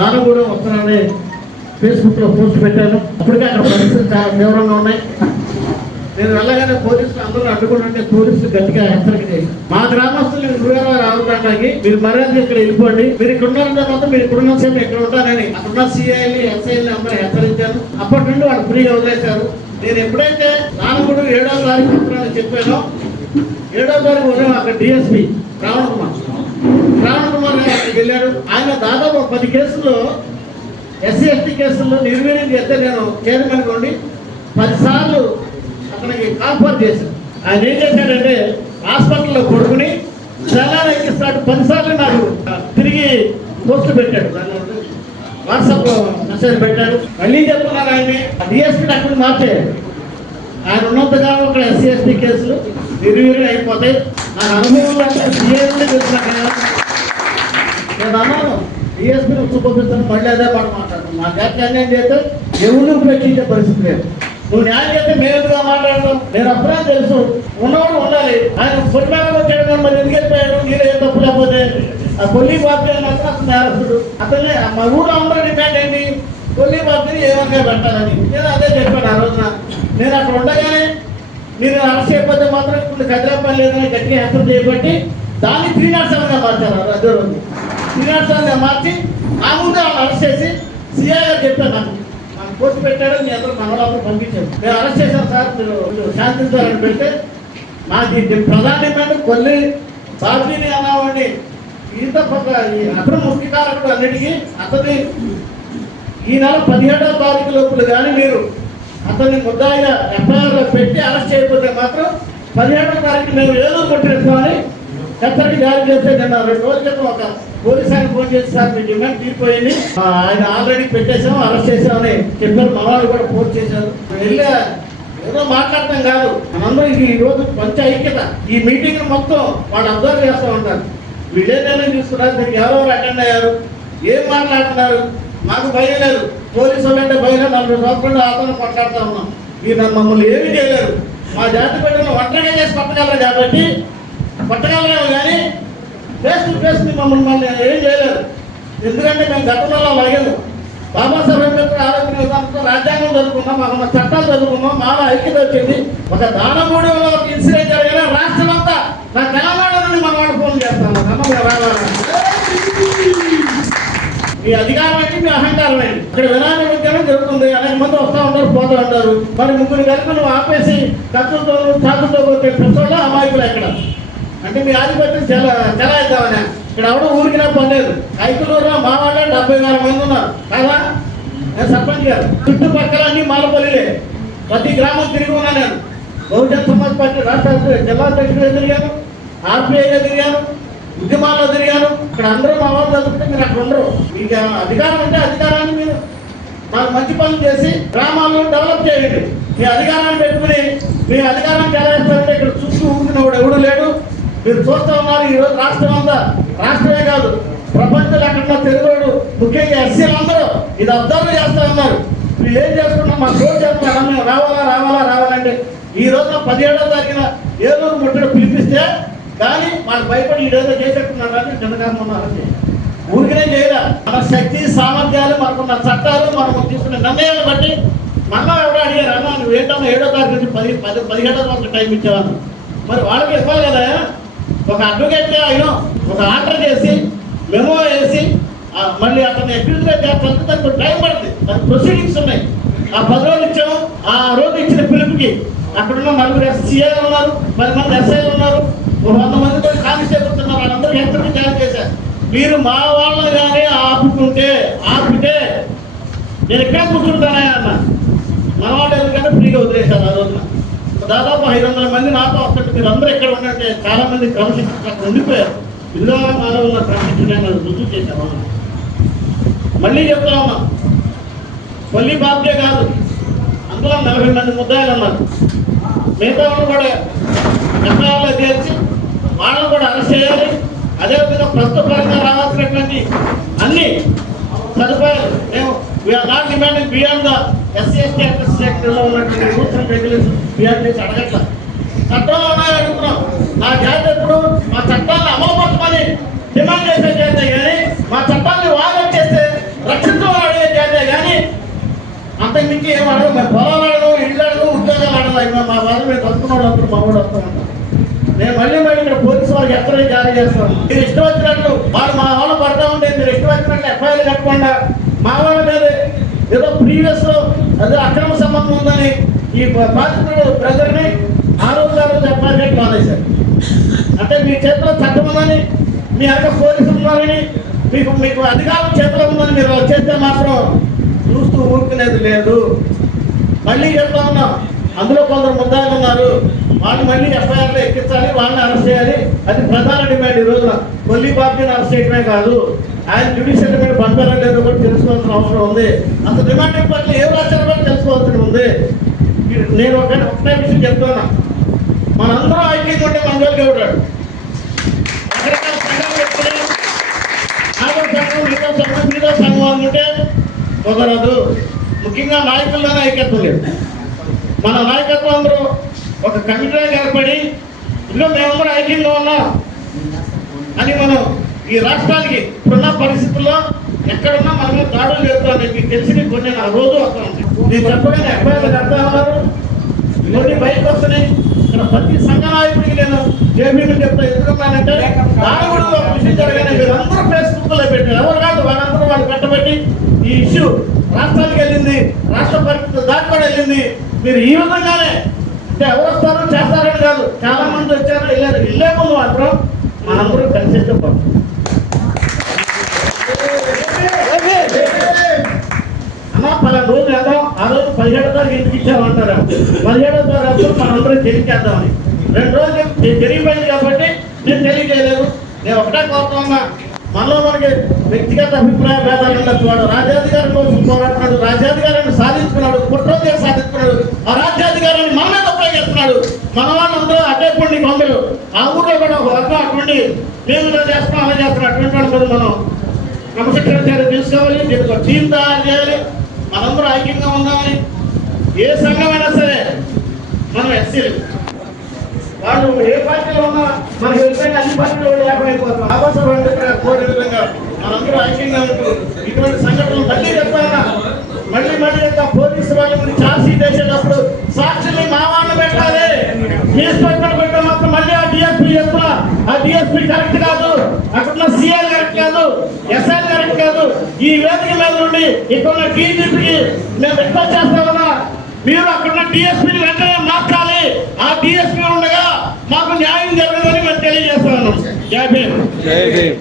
దానం కూడా వస్తున్నానని ఫేస్బుక్లో పోస్ట్ పెట్టాను. అప్పటికే అక్కడ పరిస్థితులు చాలా తీవ్రంగా ఉన్నాయి. నేను వెళ్ళగానే పోలీసులు అందరూ అడ్డుకుంటుంటే పోలీసులు గట్టిగా హెచ్చరిక చేశారు. మా గ్రామస్తులు గురుగారు రావడానికి మీరు మర్యాద ఇక్కడ వెళ్ళిపోండి. మీరు ఇక్కడ ఉన్న తర్వాత మీరు ఇక్కడ ఉన్న సేపు ఇక్కడ ఉంటారని అక్కడ సిఐని ఎస్ఐని అందరూ హెచ్చరించాను అప్పటి నుండి వాళ్ళు ఫ్రీగా వదిలేశారు. నేను ఎప్పుడైతే నాలుగు ఏడో తారీఖు చెప్పానో ఏడో తారీఖు ఉదయం అక్కడ డిఎస్పి రావణ కుమార్ రామకుమార్ అక్కడికి వెళ్ళాడు. ఆయన దాదాపు ఒక పది కేసుల్లో ఎస్సీ ఎస్టీ కేసుల్లో నిర్వీర్యం చేస్తే నేను చైర్మన్ కొండి పదిసార్లు అతనికి కాన్ఫర్ చేశాను. ఆయన ఏం చేశాడంటే హాస్పిటల్లో పడుకుని చాలా ఎక్కిస్తాడు పదిసార్లు నాకు తిరిగి పోస్ట్ పెట్టాడు. వాట్సాప్ మెసేజ్ పెట్టాడు. మళ్ళీ చెప్తున్నారు ఆయన్ని డిఎస్పీ అక్కడ మార్చే. ఆయన ఉన్నంతగా అక్కడ ఎస్సీ ఎస్టీ కేసులు నిర్వీర్యం అయిపోతాయి. నా అనుభవంలో అంటే సీఎంని తెలుసుకున్నాను నేను అన్నాను డిఎస్పీని చూపిస్తాను మళ్ళీ అదే మాట మాట్లాడతాను మా జాతి అన్యాయం చేస్తే ఎవరు ఉపేక్షించే పరిస్థితి లేదు. నువ్వు న్యాయం చేస్తే మేలుగా మాట్లాడతాం? నేను అప్పుడే తెలుసు? ఉన్నవాడు ఉండాలి. ఆయన పొలిమేరకు వచ్చాడు కానీ మరి ఎందుకు వెళ్ళిపోయాడు? నీళ్ళు ఏ తప్పు లేకపోతే? ఆ కొల్లి బాబు అతను అసలు నేరస్తుడు? అతనే మా ఊరు అందరూ డిమాండ్ ఏంటి? కొల్లి బాబుని ఏమన్నా పెట్టాలని. నేను అదే చెప్పాను ఆ రోజున. నేను అక్కడ ఉండగానే మీరు అరెస్ట్ చేయకపోతే మాత్రం ఇప్పుడు కదిలేపని లేదని గట్టిగా హెచ్చరిక చేయబట్టి దాన్ని త్రీ నాట్ సెవెన్గా మార్చారు అదే రోజు. త్రీ నాట్ మార్చి ఆ ముందు అరెస్ట్ చేసి సిఐ గారు చెప్పాను నాకు. నాకు పోస్ట్ పెట్టాడు మీ అందరూ మనవాళ్ళు పంపించారు. మేము అరెస్ట్ చేశాం సార్ మీరు శాంతించాలని పెడితే నాకు ఇది ప్రధాన కొల్లి బాబీని అన్నవాడిని ఈత పక్క ఈ అతను ముఖ్య కారకుడు అన్నిటికీ అతని ఈ నెల పదిహేడవ తారీఖు లోపల కానీ మీరు అతన్ని ముద్దాయిగా ఎఫ్ఐఆర్లో పెట్టి అరెస్ట్ చేయకపోతే మాత్రం పదిహేడవ తారీఖు మేము ఏదో కొట్టేస్తామని హెచ్చరిక జారీ చేస్తే నిన్న రెండు రోజుల క్రితం ఒక పోలీస్ ఆయన ఫోన్ చేసి సార్ మీ డిమాండ్ తీరిపోయింది. ఆయన ఆల్రెడీ పెట్టేసాం అరెస్ట్ చేసామని చెప్పారు. మనవాళ్ళు కూడా పోస్ట్ చేశారు. వెళ్ళే. ఏదో మాట్లాడటం కాదు. మనందరం ఈ రోజు పంచ ఐక్యత. ఈ మీటింగ్ మొత్తం వాళ్ళు అబ్జర్వ్ చేస్తూ ఉంటారు. వీళ్ళే నిర్ణయం తీసుకున్నారు. దీనికి ఎవరెవరు అటెండ్ అయ్యారు. ఏం మాట్లాడుతున్నారు? మాకు భయం లేదు. పోలీసు అంటే భయం లేదు. నలభై సంవత్సరాలు ఆదరణ మాట్లాడుతూ ఉన్నాం. మీరు మమ్మల్ని ఏమీ చేయలేరు. మా జాతి బిడ్డలు ఒంటరిగా చేసి పట్టగలరు కాబట్టి పట్టగలరేమో కానీ ఫేస్ టు ఫేస్ మమ్మల్ని మళ్ళీ ఏం చేయలేరు. ఎందుకంటే మేము గతంలో అలాగేము బాబాసాహెబ్ అంబేద్కర్ ఆలోచన విధానంతో రాజ్యాంగం చదువుకున్నాం మన చట్టాలు చదువుకున్నాం మాలో ఐక్యత వచ్చింది. ఒక దానమూడిలో ఒక ఇన్సిడెంట్ జరిగిన రాష్ట్రం అంతా నా తెలంగాణ నుండి మన వాళ్ళు ఫోన్ చేస్తాను మీ అధికారం ఏంటి మీ అహంకారం ఏంటి ఇక్కడ వినాయక విజ్ఞానం జరుగుతుంది. అనేక మంది వస్తూ ఉంటారు పోతూ ఉంటారు. మరి ముగ్గురు కలిపి నువ్వు ఆపేసి కత్తులతో చాకులతో కొట్టే పెద్దోళ్ళ అమాయకులు ఎక్కడ? అంటే మీ ఆధిపత్యం చాలా చాలా ఇక్కడ ఎవడో ఊరికినా పనిలేదు ఐకులూరులో మా వాళ్ళే డెబ్బై నాలుగు మంది ఉన్నారు. కదా? నేను సర్పంచ్ గారు. చుట్టుపక్కల అన్ని మాలపల్లిలే. ప్రతి గ్రామం తిరిగి ఉన్నా నేను. బహుజన సమాజ్ పార్టీ రాష్ట్ర జిల్లా అధ్యక్షుడు తిరిగాను ఆర్పిఐగా తిరిగాను ఉద్యమాల్లో తిరిగాను ఇక్కడ అందరూ మా వాళ్ళు చదువుకుంటే మీరు అక్కడ ఉండరు. మీకు అధికారం అంటే అధికారాన్ని మీరు మాకు మంచి పనులు చేసి గ్రామాల్లో డెవలప్ చేయండి. మీ అధికారాన్ని పెట్టుకుని మీ అధికారాన్ని చేస్తారంటే ఇక్కడ చూస్తూ ఊరుకునేవాడు ఎవడు లేడు. మీరు చూస్తూ ఉన్నారు ఈరోజు రాష్ట్రం అంతా. రాష్ట్రమే కాదు ప్రపంచంలో ఎక్కడన్నా తెలుగుడు ముఖ్యంగా ఎస్సీలు అందరూ ఇది అబ్జర్వ్ చేస్తా ఉన్నారు. మీరు ఏం చేసుకున్నాం మా రోజు చేస్తున్నారు మేము రావాలా రావాలా రావాలంటే ఈ రోజున పదిహేడో తారీఖున ఏలూరు ముట్టడి పిలిపిస్తే కానీ వాళ్ళు భయపడి ఈడేదో చేసేట్టున్నారు అని చంద్రకాంత్ ఉన్నారు. ఊరికనే చేయరా మన శక్తి సామర్థ్యాలు మనకున్న చట్టాలు మనం తీసుకున్న నిర్ణయాలు బట్టి మళ్ళా ఎవడో అడిగారు అన్న నువ్వు ఏంటన్నా ఏడో తారీఖు నుంచి పది పది పదిహేడో తారీఖు టైం ఇచ్చేవాళ్ళు మరి వాళ్ళకి ఇవ్వాలి కదా. ఒక అడ్వకేట్ ఆయన ఒక ఆర్డర్ చేసి మెమో వేసి మళ్ళీ అతను ఎక్విజ్గా చేస్తానంటే దానికి టైం పడుతుంది. దానికి ప్రొసీడింగ్స్ ఉన్నాయి. ఆ పది రోజులు ఇచ్చాము. ఆ రోజు ఇచ్చిన పిలుపుకి అక్కడున్న నలుగురు ఎస్సీఏలు ఉన్నారు పది మంది ఎస్ఐలు ఉన్నారు ఒక వంద మంది కూడా కానిస్టేబుల్స్ ఉన్నారు వాళ్ళందరూ హెచ్చరిక జారీ చేశారు. మీరు మా వాళ్ళని కానీ ఆపుకుంటే ఆపితే నేను ఎక్కడ కూర్చుంటానా అన్న? మన వాళ్ళు ఎందుకంటే ఫ్రీగా వదిలేశారు ఆ రోజున. దాదాపు ఐదు వందల మంది నాతో వస్తుంటే మీరు అందరూ ఎక్కడ ఉన్నట్టే చాలా మంది క్రమశిక్షణ ఉండిపోయారు. ఇదిగా మాలో ఉన్న క్రమశిక్షణ రుజువు చేశాను మళ్ళీ చెప్తా ఉన్నా. కొల్లి బాబ్జే కాదు అందులో నలభై మంది ముద్దాయిలు ఉన్నారు. మిగతా కూడా ఎఫ్ఐఆర్లో చేర్చి వాళ్ళని కూడా అరెస్ట్ చేయాలి. అదేవిధంగా ప్రస్తుతపరంగా రావాల్సినటువంటి అన్ని సదుపాయాలు మేము we're not demanding beyond the SC ST SS సెక్షన్లో ఉన్నటువంటి రూల్స్ అండ్ రెగ్యులేషన్ నుంచి అనుకున్నాం నా జాతి ఎప్పుడు మా చట్టాలను అమలుపరచమని డిమాండ్ చేసే జాతే కానీ మా చట్టాన్ని వాదన చేస్తే రక్షించమని అడిగే జాతే కానీ అంతకు ఏం అడగదు మేము పొలాలు అడగదు ఇళ్ళు అడగదు ఉద్యోగాలు అడగదు మా వారు మేము కలుసుకున్నాడు అప్పుడు మా ఊడు వస్తూ నేను మళ్ళీ మళ్ళీ ఇక్కడ పోలీసు వారికి ఎక్కడ జారీ చేస్తాను మీరు ఇష్టం వచ్చినట్లు వాళ్ళు మా వాళ్ళు పడతా ఉంటే మీరు ఇష్టం వచ్చినట్లు ఎఫ్ఐఆర్ కట్టకుండా. మా వాళ్ళ మీద ఏదో ప్రీవియస్ అదే అక్రమ సంబంధం ఉందని ఈ బాధితుడు బ్రదర్ని ఆ రోజు ఆ రోజు అపాయింట్మెంట్ మానేశారు. అంటే మీ చేతిలో చట్టం ఉందని మీ అక్క పోలీసులు ఉన్నారని మీకు మీకు అధికారం చేతిలో ఉందని మీరు వచ్చేస్తే మాత్రం చూస్తూ ఊరుకునేది లేదు. మళ్ళీ చెప్తా ఉన్నాం అందులో కొందరు ముద్దాయిలు ఉన్నారు. వాళ్ళు మళ్ళీ ఎఫ్ఐఆర్లో ఎక్కించాలి వాళ్ళని అరెస్ట్ చేయాలి. అది ప్రధాన డిమాండ్ ఈ రోజున. కొల్లి బాబుని అరెస్ట్ చేయడమే కాదు. ఆయన జ్యుడిషియల్ మీద పంపారా లేదో కూడా తెలుసుకోవాల్సిన అవసరం ఉంది. అంత డిమాండ్ పట్ల ఏ రాశారో కూడా తెలుసుకోవాల్సి ఉంది? నేను ఒక ఒకటే విషయం చెప్తున్నా. మనందరం ఐక్యంగా ఉంటే మన జోలికి ఉంటాడు సంఘం మిగతా సంఘం మిగతా సంఘం అనుకుంటే కుదరదు. ముఖ్యంగా నాయకుల్లోనే ఐక్యత్వం లేదు మన నాయకత్వం అందరూ ఒక కమిటీగా ఏర్పడి ఇదిగో మేమందరూ ఐక్యంగా ఉన్నాం. అని మనం ఈ రాష్ట్రానికి ఇప్పుడున్న ఎక్కడున్నా మన దాడులు జరుగుతుంది మీకు తెలిసి కొన్ని నా రోజు వస్తాను నేను చెప్పగానే ఎఫ్ఐఆర్ కడతా ఉన్నారు కొన్ని బయటకు వస్తున్నాయి. ఇక్కడ ప్రతి సంఘ నాయకుడికి నేను జేబీలు చెప్తా ఎందుకున్నానంటే దాని కూడా ఒక విషయం జరగానే మీరు అందరూ ఫేస్బుక్లో పెట్టారు. ఎవరు కాదు వాళ్ళందరూ వాళ్ళు కట్టబెట్టి ఈ ఇష్యూ రాష్ట్రానికి వెళ్ళింది రాష్ట్ర పరిస్థితులు దాటి కూడా వెళ్ళింది. మీరు ఈ విధంగానే అంటే ఎవరు వస్తారో చేస్తారని కాదు. చాలా మంది వచ్చారు వెళ్ళారు. వెళ్ళే ముందు మాత్రం మనందరూ కలిసి చెప్పారు పలానా రోజు వెళ్దాం ఆ రోజు పదిహేడో తారీఖు ఎందుకు ఇచ్చామంటారా పదిహేడో తారీఖు మనందరం తెలియచేద్దామని రెండు రోజులు నేను తెలియపోయింది కాబట్టి నేను తెలియజేయలేదు నేను ఒకటే కోరుతున్నా మనలో మనకి వ్యక్తిగత అభిప్రాయ భేదాలు ఉండొచ్చు వాడు రాజ్యాధికారం కోసం పోరాడుతున్నాడు రాజ్యాధికారాన్ని సాధించుకున్నాడు కుట్రతో సాధించుకున్నాడు ఆ రాజ్యాధికారాన్ని మన మీద ఉపయోగిస్తున్నాడు మన వాళ్ళందరూ అటే పండి కొందరు ఆ ఊర్లో కూడా ఒక వర్గం అటువంటి మేము ఇలా చేస్తున్నాం అలా చేస్తున్నాం అటువంటి వాళ్ళు మనం క్రమశిక్షణ చర్య తీసుకోవాలి దీనికి ఒక టీం తయారు చేయాలి. మనందరూ ఐక్యంగా ఉందామని ఏ సంఘమైనా సరే మనం ఎస్సీలు. వాళ్ళు ఏ పార్టీలో ఉన్నా మనకి వెళ్ళిపోయిన అన్ని పార్టీలు వాళ్ళు ఏకమైపోతాం. కోరే విధంగా మనందరూ ఐక్యంగా ఉంటూ ఇటువంటి సంఘటనలు మళ్ళీ చెప్పాలన్నా మళ్ళీ మళ్ళీ చెప్తా పోలీసు వాళ్ళ గురించి ఛార్జ్షీట్ వేసేటప్పుడు సాక్షుల్ని మా వాళ్ళు పెట్టాలి. ఇన్స్పెక్టర్ పెట్టడం మాత్రం మళ్ళీ ఆ డిఎస్పీ చెప్తున్నా ఆ డిఎస్పీ కరెక్ట్ కాదు అక్కడ సీఎల్ కరెక్ట్ కాదు ఎస్ఐ కరెక్ట్ కాదు ఈ వేదిక మీద నుండి ఇక్కడ ఉన్న మేము రిక్వెస్ట్ చేస్తామన్నా మీరు అక్కడ టీఎస్పీని వెంటనే మార్చాలి. ఆ టీఎస్పీ ఉండగా మాకు న్యాయం జరగదని మేము తెలియజేస్తాను జై భీమ్. జై భీమ్.